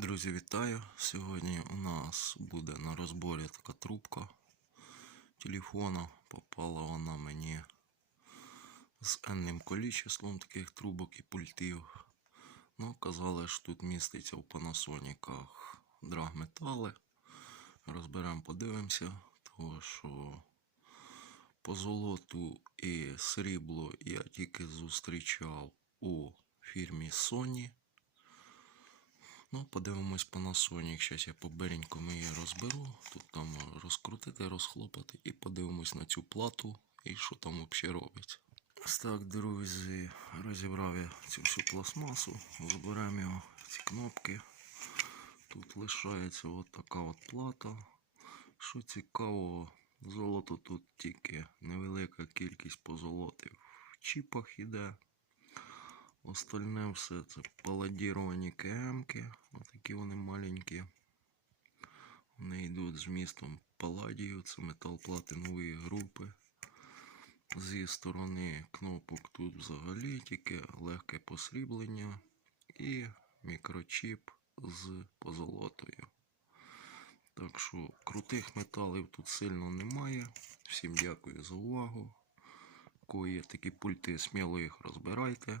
Друзі, вітаю! Сьогодні у нас буде на розборі така трубка телефона. Попала вона мені з енним количеством таких трубок і пультів. Ну, казали, що тут міститься в панасоніках драгметали. Розберемо, подивимося, тому що по золоту і срібло я тільки зустрічав у фірмі Sony. Ну, подивимось Panasonic. Зараз я по-беренькому її розберу. Тут там розкрутити, розхлопати і подивимось на цю плату і що там взагалі робиться. Так, друзі, розібрав я цю всю пластмасу. Заберемо його, ці кнопки. Тут лишається от така от плата. Що цікаво, золото тут тільки невелика кількість позолоти в чіпах іде. Остальне все це паладіровані КМки. Отакі вони маленькі. Вони йдуть з містом паладію, це метал платинової групи. Зі сторони кнопок тут взагалі тільки легке посріблення і мікрочіп з позолотою. Так що крутих металів тут сильно немає. Всім дякую за увагу. Є такі пульти, сміло їх розбирайте.